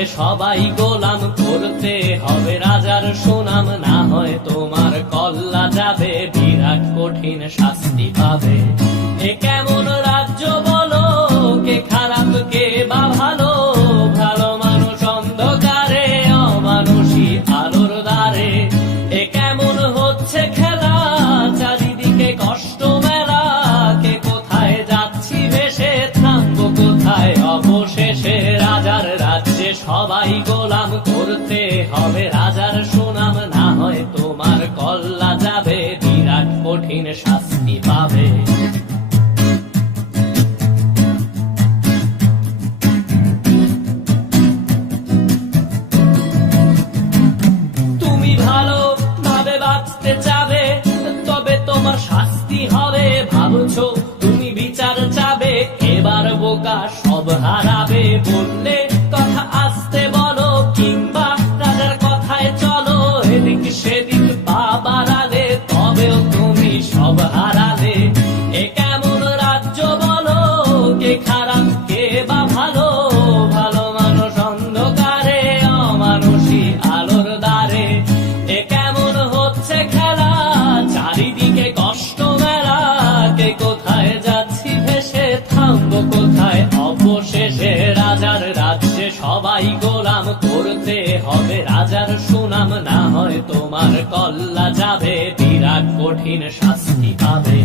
রাজ্যে সবাই গোলাম, করতে হবে রাজার সুনাম, না হয় তোমার কল্লা যাবে, বিরাট কঠিন শাস্তি পাবে। এ কেমন রাজ্য বলো, কে খারাপ কে বা ভালো, ভালো মানুষ অন্ধকারে, অমানুষী আলোর দ্বারে। এ কেমন হচ্ছে খেলা, চারিদিকে কষ্ট মেলা, কে কোথায় যাচ্ছি ভেসে, থামবো কোথায় অবশেষে। রাজার রাজ্যে সবাই গোলাম, করতে হবে রাজার সুনাম, না হয় তোমার কল্লা যাবে, বিরাট কঠিন শাস্তি পাবে। তুমি ভালো ভাবে বাঁচতে চাবে, তবে তোমার শাস্তি হবে, ভাবছো তুমি বিচার চাবে, এবার বোকা সব হারাবে। বললে কথা আসতে বলো, কিংবা রাজার কথায় চলো, এদিক সেদিক পা বাড়ালে, তবেও তুমি সব হারালে। এ কেমন রাজ্য বলো, কে খারাপ কে বা ভালো, ভালো মানুষ অন্ধকারে, অমানুষী আলোর দ্বারে। এ কেমন হচ্ছে খেলা, চারিদিকে কষ্ট মেলা, কে কোথায় যাচ্ছি ভেসে, থামবো কোথায় অবশেষে। রাজার রাজ্যে সবাই গোলাম, করতে হবে রাজার সুনাম, না হয় তোমার কল্লা যাবে, বিরাট কঠিন শাস্তি পাবে।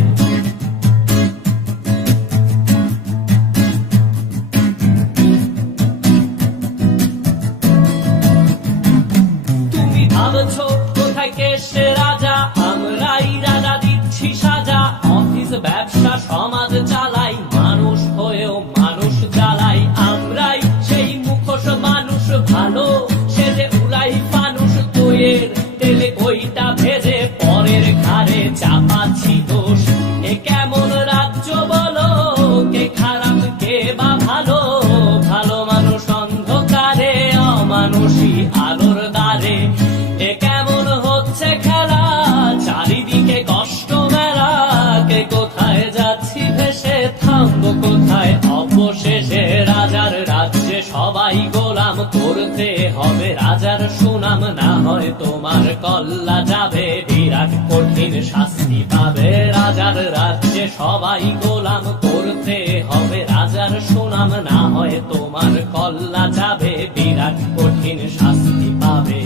তুমি ভাবছো কোথায় কে সে রাজা, আমরাই রাজা দিচ্ছি সাজা, অফিস ব্যবসা সমাজ চালাই, মানুষ হয়েও মানুষ জ্বালাই। আমরাই সেই মুখোশ মানুষ ভালো, সে যে উড়াই ফানুষ, দইয়ের তেলে ওইটা ভেজে, পরের ঘাড়ে চাপাচ্ছি দোষ। এ কেমন রাজ্য বলো, কে খারাপ কে বা ভালো, ভালো মানুষ অন্ধকারে, অমানুষী আলোর দ্বারে। এ কেমন হচ্ছে খেলা, চারিদিকে কষ্ট মেলা, কে কোথায় যাচ্ছি ভেসে, থামবো কোথায় অবশেষে। রাজার রাজ্যে সবাই গোলাম, করতে হবে রাজার সুনাম, না হয় তোমার কল্লা যাবে, বিরাট কঠিন শাস্তি পাবে। রাজার রাজ্যে সবাই গোলাম, করতে হবে রাজার সুনাম, না হয় তোমার কল্লা যাবে, বিরাট কঠিন শাস্তি পাবে।